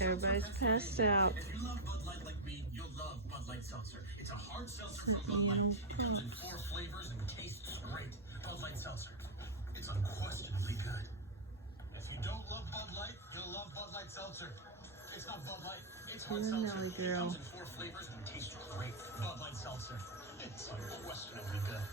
Everybody's passed out. If you love Bud Light like me, you'll love Bud Light Seltzer. It's a hard seltzer from Bud Light. It comes in 4 flavors and tastes great. Bud Light Seltzer. It's unquestionably good. If you don't love Bud Light, you'll love Bud Light Seltzer. It's not Bud Light. It's hard seltzer. It comes in 4 flavors and tastes great. Bud Light Seltzer. It's unquestionably good.